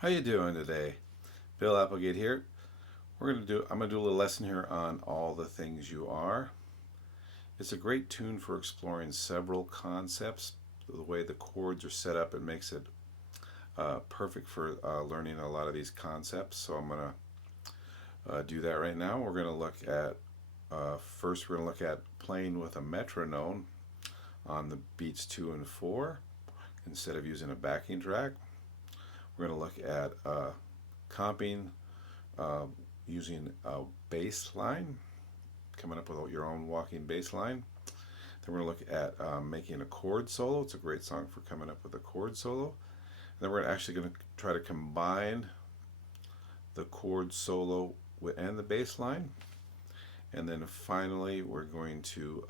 How you doing today? Bill Applegate here. I'm gonna do a little lesson here on All the Things You Are. It's a great tune for exploring several concepts. The way the chords are set up, it makes it perfect for learning a lot of these concepts. So I'm gonna do that right now. We're gonna look at first. We're gonna look at playing with a metronome on the beats 2 and 4 instead of using a backing track. We're going to look at comping uh, using a bass line, coming up with your own walking bass line. Then we're going to look at making a chord solo. It's a great song for coming up with a chord solo. And then we're actually going to try to combine the chord solo and the bass line. And then finally, we're going to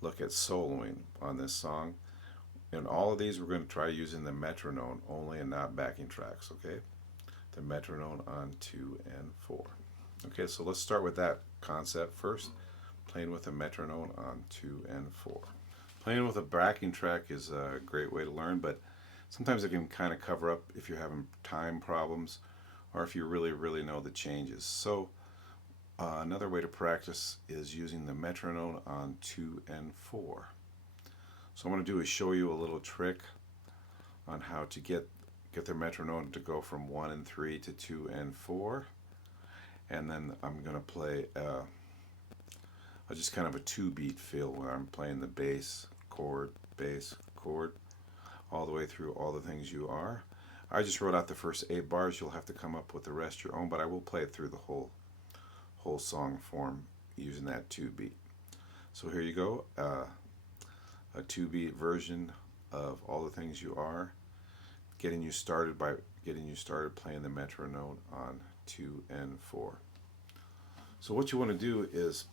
look at soloing on this song. In all of these, we're going to try using the metronome only and not backing tracks, okay? The metronome on 2 and 4. Okay, so let's start with that concept first. Playing with a metronome on 2 and 4. Playing with a backing track is a great way to learn, but sometimes it can kind of cover up if you're having time problems or if you really know the changes. So another way to practice is using the metronome on 2 and 4. So what I'm going to do is show you a little trick on how to get the metronome to go from 1 and 3 to 2 and 4. And then I'm going to play just kind of a 2-beat feel where I'm playing the bass, chord, all the way through All the Things You Are. I just wrote out the first 8 bars. You'll have to come up with the rest your own, but I will play it through the whole song form using that 2-beat. So here you go. A 2-beat version of All the Things You Are, getting you started playing the metronome on 2 and 4. So what you want to do is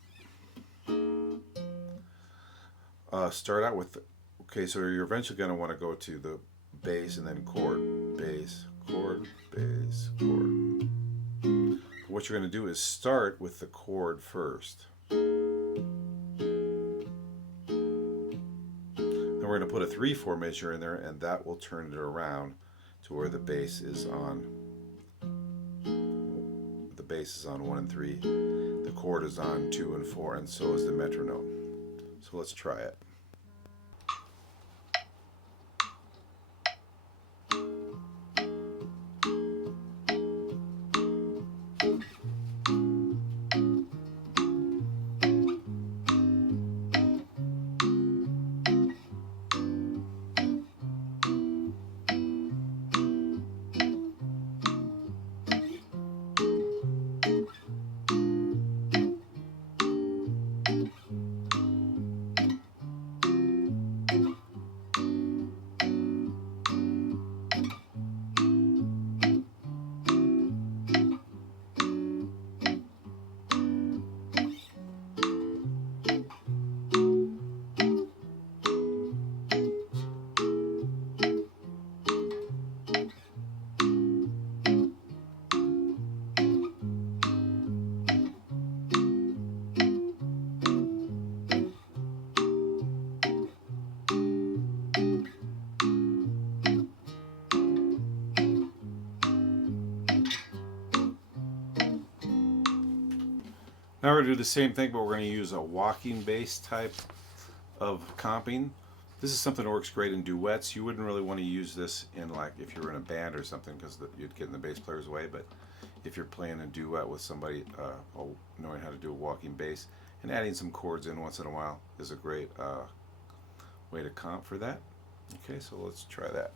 start out with, okay, so you're eventually going to want to go to the bass and then chord, bass, chord, bass, chord. What you're going to do is start with the chord first. We're going to put a 3/4 measure in there, and that will turn it around to where the bass is on 1 and 3, the chord is on 2 and 4, and so is the metronome. So let's try it. Now we're going to do the same thing, but we're going to use a walking bass type of comping. This is something that works great in duets. You wouldn't really want to use this in, like, if you were in a band or something, because you'd get in the bass player's way. But if you're playing a duet with somebody, knowing how to do a walking bass and adding some chords in once in a while is a great way to comp for that. Okay, so let's try that.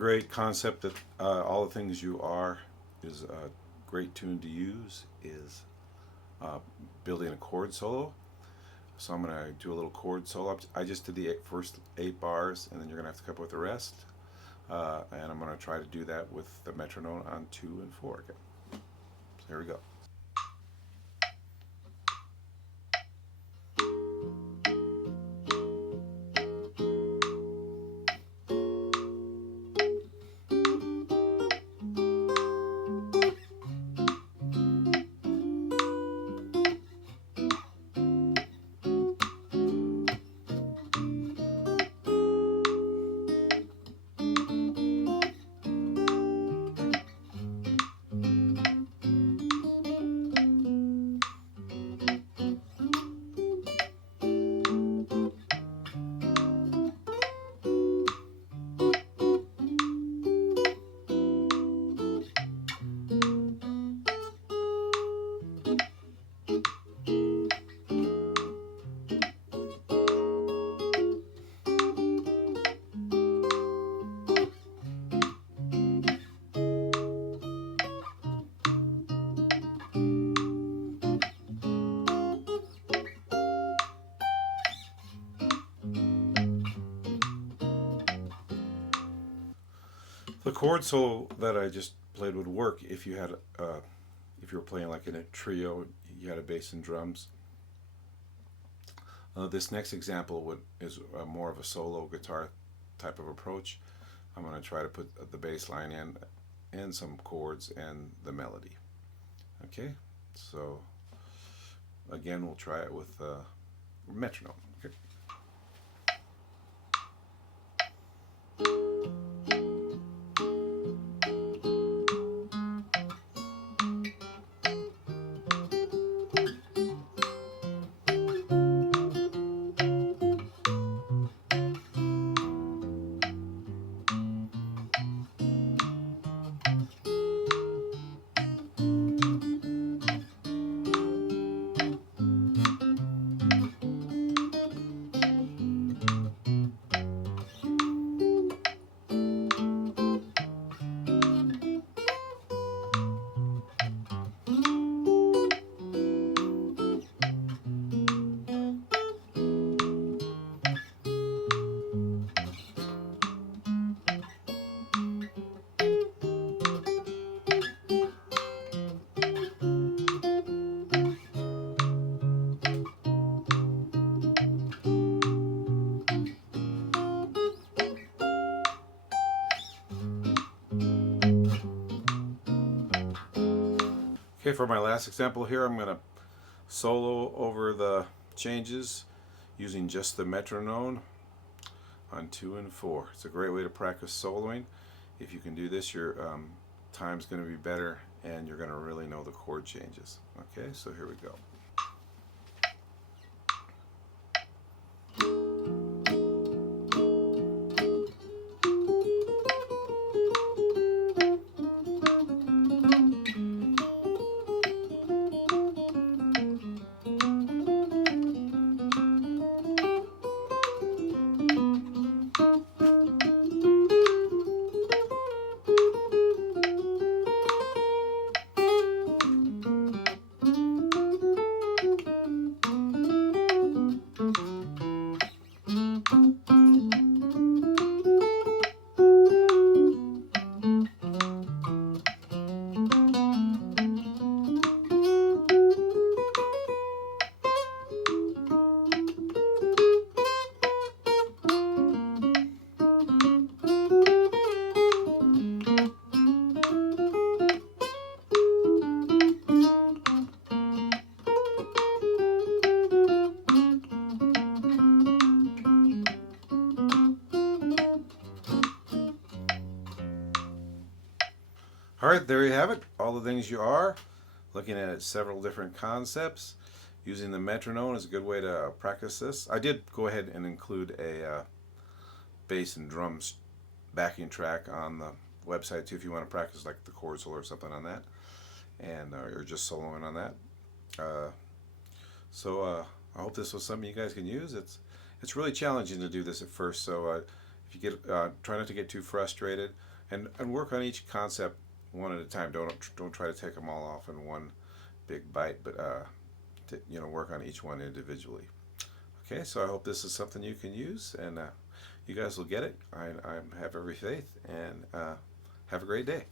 great concept that all the things you are is a great tune to use is uh, building a chord solo. So I'm going to do a little chord solo. I just did the first 8 bars, and then you're going to have to come up with the rest. And I'm going to try to do that with the metronome on 2 and 4 again. So here we go. The chord solo that I just played would work if you had if you were playing like in a trio, you had a bass and drums. This next example is more of a solo guitar type of approach. I'm going to try to put the bass line in and some chords and the melody. Okay, so again we'll try it with metronome. Okay. Okay, for my last example here, I'm going to solo over the changes using just the metronome on 2 and 4. It's a great way to practice soloing. If you can do this, your time's going to be better and you're going to really know the chord changes. Okay, so here we go. All right, there you have it. All the things you are. Looking at several different concepts. Using the metronome is a good way to practice this. I did go ahead and include a bass and drums backing track on the website too if you want to practice like the chord solo or something on that. And or just soloing on that. I hope this was something you guys can use. It's really challenging to do this at first, so if you get try not to get too frustrated. and work on each concept one at a time. Don't try to take them all off in one big bite, but work on each one individually. Okay, so I hope this is something you can use, and you guys will get it. I have every faith, and have a great day.